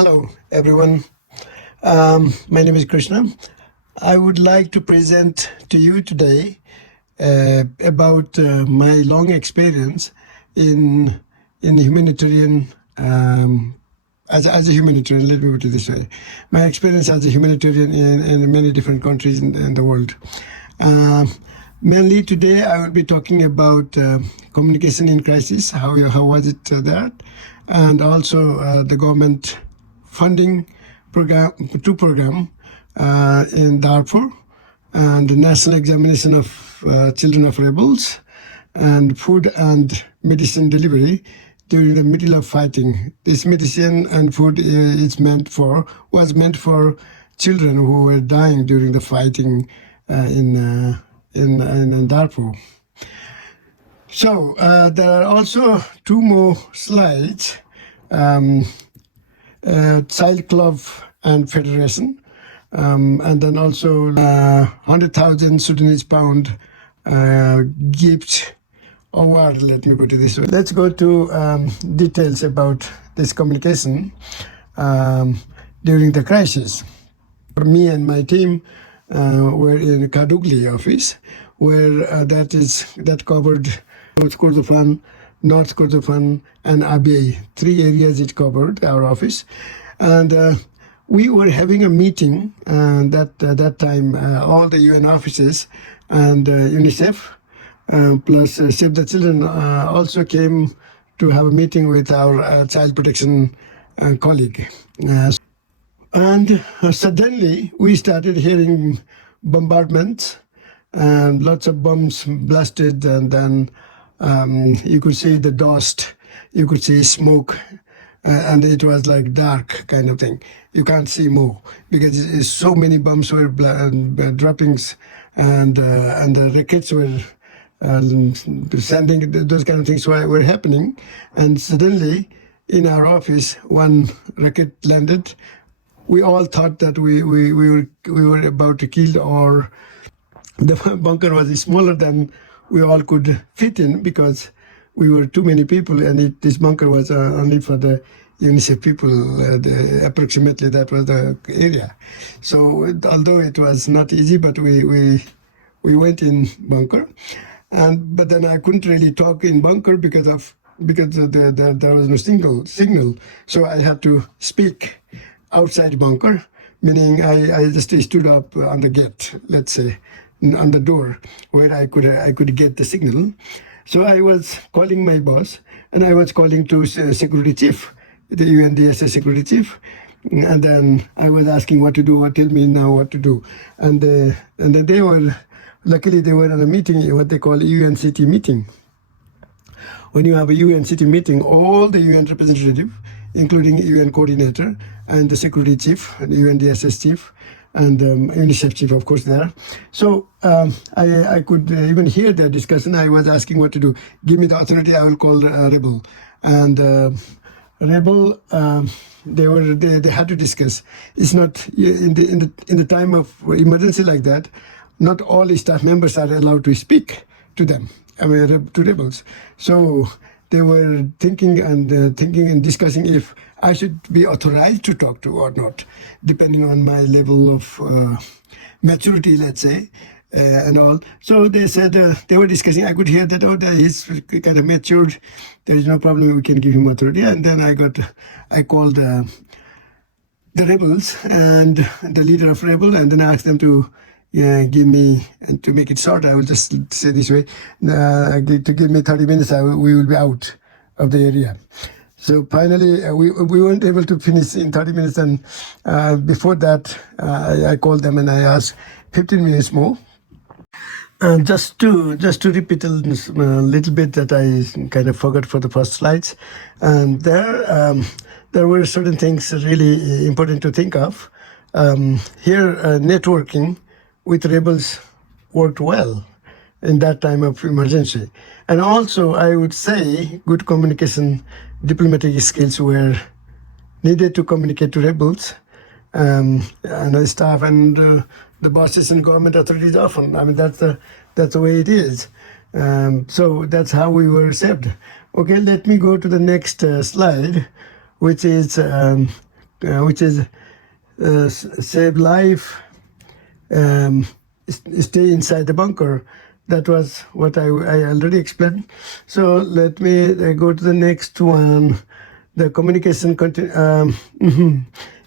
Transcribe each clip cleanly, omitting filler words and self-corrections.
Hello, everyone. My name is Krishna. I would like to present to you today about my long experience in humanitarian, as a humanitarian, let me put it this way. My experience as a humanitarian in many different countries in the world. Mainly today, I will be talking about communication in crisis, how was it there, and also the government funding program in Darfur, and the national examination of children of rebels, and food and medicine delivery during the middle of fighting. This medicine and food was meant for children who were dying during the fighting in Darfur. So there are also two more slides. Child Club and Federation, and then also 100,000 Sudanese pound gift award, let me put it this way. Let's go to details about this communication during the crisis. Me and my team were in Kadugli office, where that covered North Kordofan, North Kordofan, and Abyei. 3 areas it covered, our office. And we were having a meeting that time, all the UN offices and UNICEF, plus Save the Children also came to have a meeting with our child protection colleague. And suddenly we started hearing bombardments and lots of bombs blasted, and then you could see the dust, you could see smoke, and it was like dark kind of thing. You can't see more because so many bombs were droppings, and the rockets were sending, those kind of things were happening. And suddenly in our office, one rocket landed. We all thought that we were about to kill, or the bunker was smaller than we all could fit in because we were too many people, and this bunker was only for the UNICEF people. Approximately that was the area. So although it was not easy, but we went in bunker, but then I couldn't really talk in bunker because there was no signal. So I had to speak outside bunker, meaning I just stood up on the gate, let's say, on the door where I could get the signal. So I was calling my boss, and I was calling to security chief, the UNDSS security chief, and then I was asking what to do, tell me now what to do. And then they were, luckily they were at a meeting, what they call UN city meeting. When you have a UN city meeting, all the UN representative, including UN coordinator and the security chief, and the UNDSS chief, and UNICEF chief, of course, there. So I could even hear their discussion. I was asking what to do. Give me the authority, I will call rebel. And rebel, they had to discuss. It's not in the time of emergency like that. Not all staff members are allowed to speak to them. To rebels. So they were thinking and discussing if I should be authorized to talk to or not, depending on my level of maturity, let's say, and all. So they said, they were discussing, I could hear that, he's kind of matured, there is no problem, we can give him authority. And then I called the rebels and the leader of rebel, and then I asked them to give me, and to make it short, I will just say this way, to give me 30 minutes, we will be out of the area. So finally, we weren't able to finish in 30 minutes, and before that, I called them and I asked 15 minutes more. And just to repeat a little bit that I kind of forgot for the first slides, and there were certain things really important to think of. Here, networking with rebels worked well in that time of emergency. And also, I would say, good communication, diplomatic skills were needed to communicate to rebels, and the staff and the bosses and government authorities often. I mean, that's the way it is. So that's how we were saved. Okay, let me go to the next slide, which is which is save life, stay inside the bunker. That was what I already explained. So let me go to the next one. The communication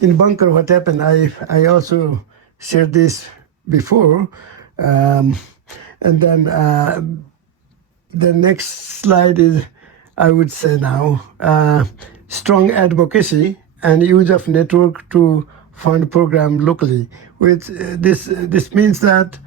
in bunker. What happened? I also shared this before, and then the next slide is, I would say now, strong advocacy and use of network to fund program locally. Which this means that,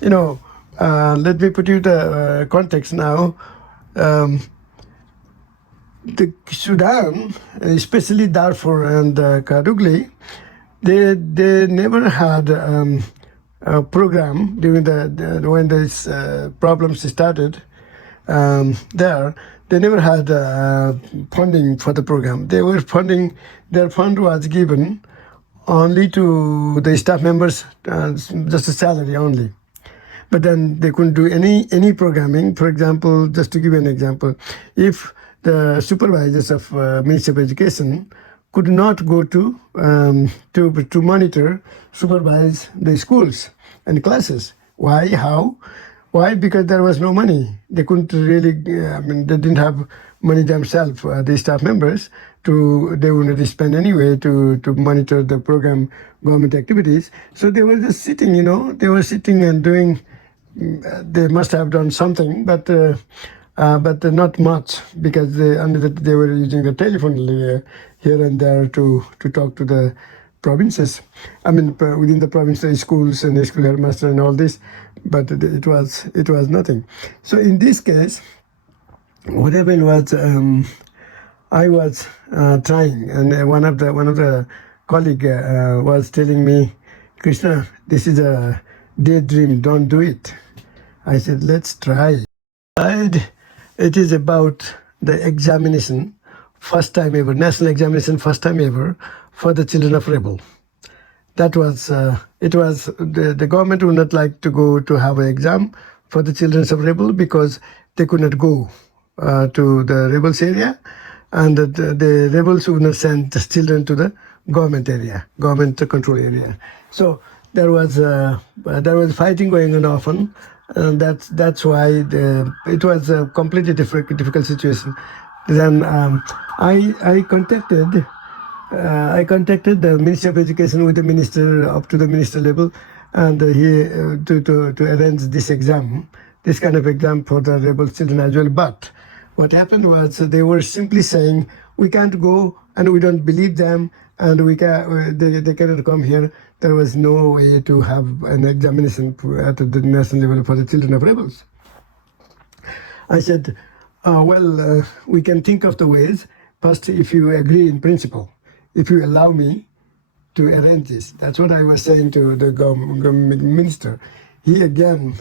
let me put you the context now. The Sudan, especially Darfur and Kadugli, they never had a program during when these problems started there. They never had funding for the program. Their fund was given only to the staff members, just a salary only. But then they couldn't do any programming. For example, just to give you an example, if the supervisors of Ministry of Education could not go to monitor, supervise the schools and classes. Why? How? Why? Because there was no money. They couldn't really. They didn't have money themselves. The staff members they wouldn't spend anyway to monitor the program government activities. So they were just sitting. They were sitting and doing. They must have done something, but not much, because they were using the telephone here and there to talk to the provinces. Within the province, the schools and the school headmaster and all this, but it was nothing. So in this case, what happened was I was trying, and one of the colleague was telling me, Krishna, this is a daydream. Don't do it. I said, let's try. It is about the examination, first time ever, national examination, first time ever for the children of rebel. That was, it was, the government would not like to go to have an exam for the children of rebel because they could not go to the rebels area, and the rebels would not send the children to the government area, government control area. So there was fighting going on often. And that's why it was a completely difficult situation. Then I contacted the Ministry of Education with the minister up to the minister level, and he to arrange this exam, this kind of exam for the rebel children as well. But what happened was they were simply saying, we can't go and we don't believe them, and they cannot come here. There was no way to have an examination at the national level for the children of rebels. I said, we can think of the ways. First, if you agree in principle, if you allow me to arrange this. That's what I was saying to the government minister. He again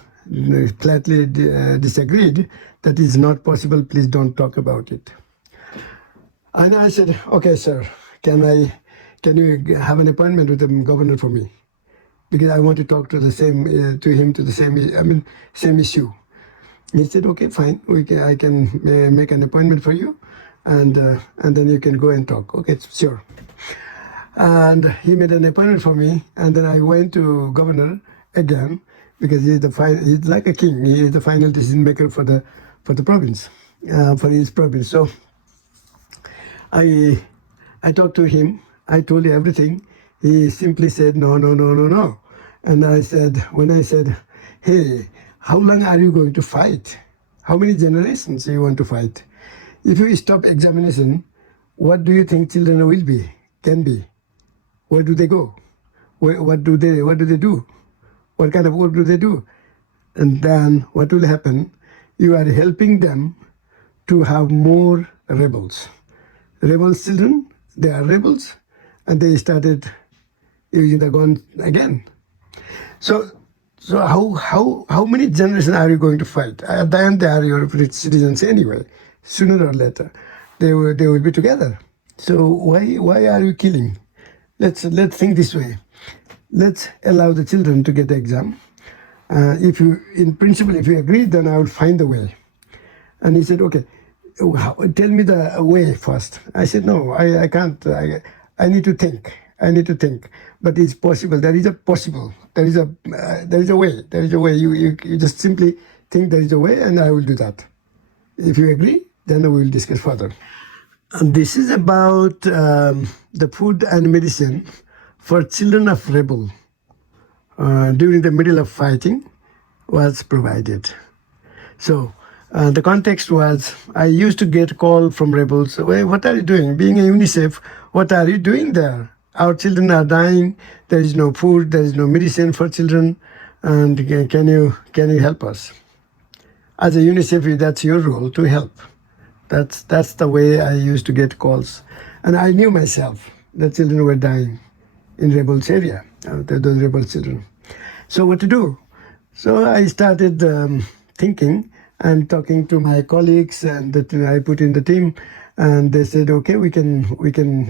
flatly disagreed. That is not possible. Please don't talk about it. And I said, okay, sir, can you have an appointment with the governor for me? Because I want to talk to the same issue. He said, okay, fine. I can make an appointment for you, and then you can go and talk. Okay, sure. And he made an appointment for me, and then I went to governor again, because he's like a king. He is the final decision maker for the province, for his province. So I talked to him. I told him everything. He simply said, no. And when I said, hey, how long are you going to fight? How many generations do you want to fight? If you stop examination, what do you think children can be? Where do they go? What do they do? What kind of work do they do? And then what will happen? You are helping them to have more rebels. Rebels children, they are rebels, and they started using the gun again. So how many generations are you going to fight? At the end, they are your citizens anyway. Sooner or later, they will be together. So why are you killing? Let's think this way. Let's allow the children to get the exam. In principle, if you agree, then I will find a way. And he said, okay, tell me the way first. I said, no, I can't. I need to think. But it's possible. There is a possible. There is a way. There is a way. You just simply think there is a way, and I will do that. If you agree, then we will discuss further. And this is about the food and medicine for children of rebel during the middle of fighting was provided. So the context was, I used to get a call from rebels, "Hey, what are you doing? Being a UNICEF, what are you doing there? Our children are dying. There is no food. There is no medicine for children. And can you help us?" As a UNICEF, that's your role to help. That's the way I used to get calls. And I knew myself that children were dying in rebels area, those rebel children. So what to do? So I started thinking and talking to my colleagues, and that I put in the team, and they said, "Okay, we can.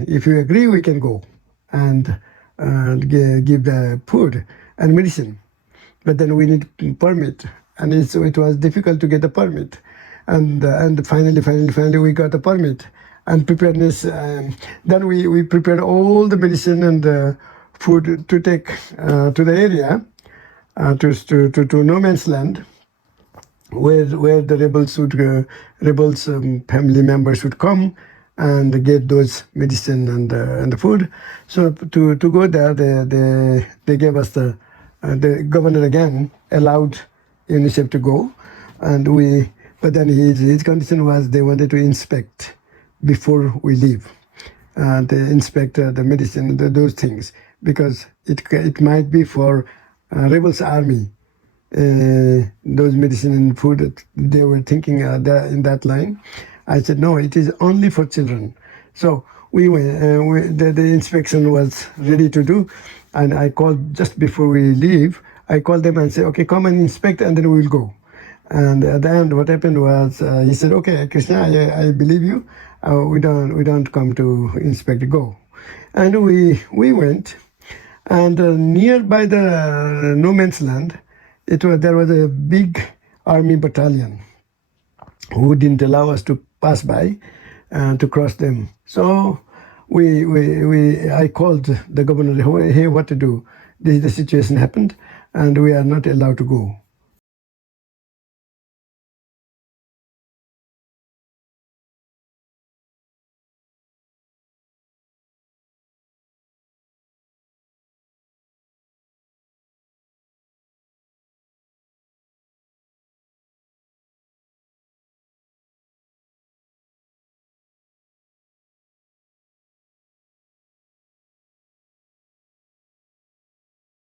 If you agree, we can go and give the food and medicine, but then we need permit." And it was difficult to get a permit, and finally we got a permit and preparedness. Then we prepared all the medicine and food to take to the area, to no man's land, where the rebels family members would come and get those medicine and the food. So to go there, they gave us the governor again allowed UNICEF to go, but then his condition was they wanted to inspect before we leave. They inspect the medicine, those things, because it might be for rebels army. Those medicine and food that they were thinking in that line. I said, no, it is only for children. So we went. The inspection was ready to do, and I called just before we leave. I called them and said, "Okay, come and inspect, and then we will go." And at the end, what happened was he said, "Okay, Krishna, I believe you. We don't come to inspect. Go." And we went, and nearby the no man's land, there was a big army battalion who didn't allow us to pass by to cross them. So I called the governor. "Hey, what to do? This is the situation happened, and we are not allowed to go."